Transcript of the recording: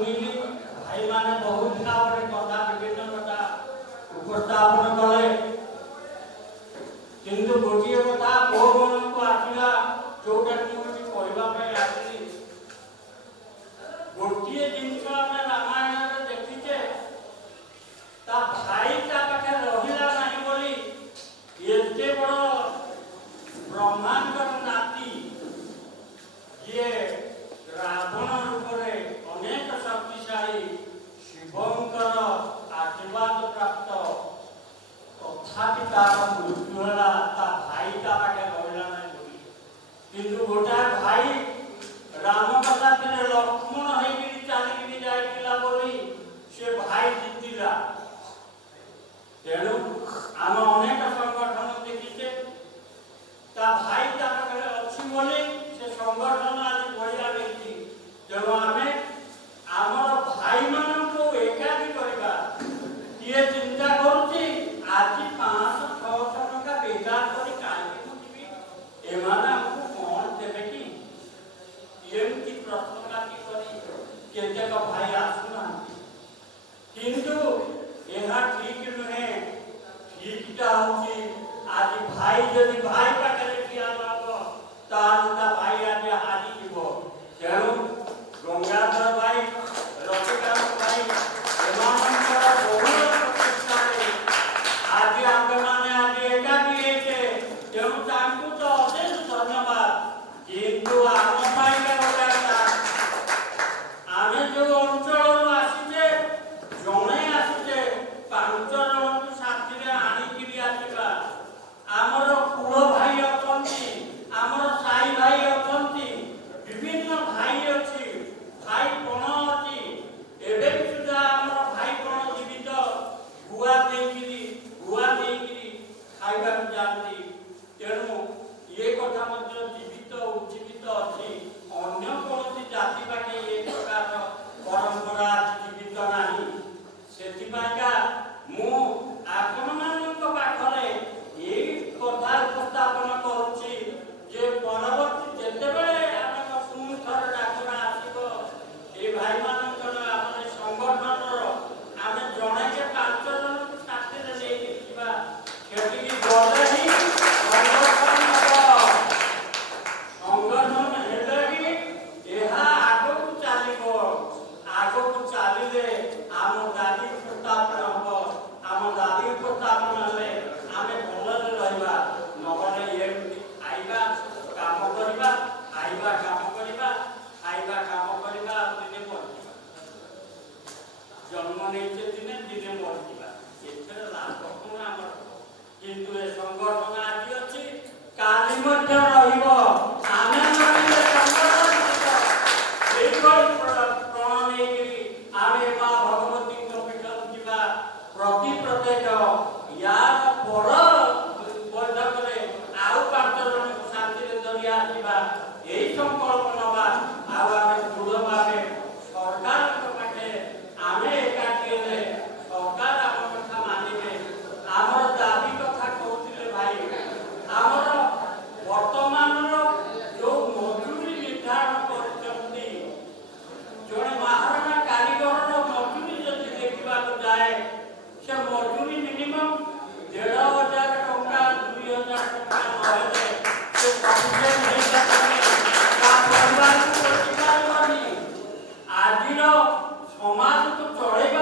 शुणिली भाई माने बहुत भाव कथा विभिन्न कथा उपस्थापन कले किंतु गोटे कथा मो मन को आसला जोटा मुझे कहवाई आसली गोटे जिनस आम रामायण देखीचे भाई पाखे रहा नहीं बोली एते बड़ ब्रह्मांडर नाती ये रावण रूप अनेक शक्तिशाली शिवंकर आशीर्वाद प्राप्त तथापि तार मृत्यु है भाई पाखे रहा नहीं किंतु गोटा भाई राम कथा दिन लक्ष्मण होकर चलिकी जाइला बोली से भाई जीतिला तेणु आम अनेक संगठन देखीचे भाई अच्छी बोली से संगठन आज बढ़िया रही तेणु आम आमर भाई मान को एकाठी करवा किए चिंता करुच्ची आज 500-600 टका बेकार कर कौन देवे कि प्रश्नवाची केतेक भाई आसुना किंतु यह ठीक नुहे ठीकटा होची आज भाई यदि भाई पाखे ठिया भाई आज हारी जीव तेणु गंगाधर भाई रविकांत भाई बहुल प्रचेषा आज आम मैंने आज एकाठी तेणु तो अशेष धन्यवाद किंतु आम आम जो अंचल आसीचे जड़े आसीचे 5 जन साथी आणिकी आसवा आमर कुल भाई अच्छी आमर साई भाई अच्छी विभिन्न भाई अच्छी भाई पण अच्छी एवं सुधा आमर भाई पण जीवित गुआ देकरी खाइबा जाती तेणु ये कथा जीवित उज्जीवित अच्छी अन्य कौन जाति पाखे ये प्रकार परंपरा जीवित नहीं से मु आपण पाखरे ये कथा उपस्थापन करुच्ची जे परवर्ती जितेबले आम पुणी थर डाकरा आसो ये भाई मान आम संगठन आम जड़े के 5 जन साथी गले ही संगठन हेले ही यह आग को चलो आग को चलिए आम दाबी उपस्थापन हम आम दाबी उपस्थापन हेले आम भल रहा नगले आईबा काम करवा खाइबा काम करवा खाइबा काम करवा दिने मरवा जन्म नहीं दिने दिने मरवा एथरे लाभ कौन आम किंतु ए संगठन आज अच्छी काली मध्य रहिबो आमे माने प्रण नहीं आमे मां भगवती पीठम जीवा प्रति प्रत्येक यार पर बैठक आउ 5 जन शांति धरी आसवा यही संकल्प नवा आम दृढ़ भाव सरकार पाखे आम एकाठी हेले सरकार आम कथा मानिबे आमर दाबी कथा कहते भाई आमर वर्तमान जो मजूरी निर्धारण करते जड़े महाराणा कारीगर मजूरी जदि देखा जाए से मजूरी मिनिमम 1,500 टंका 2,000 टंका नहेले से आज समाज को चढ़ेगा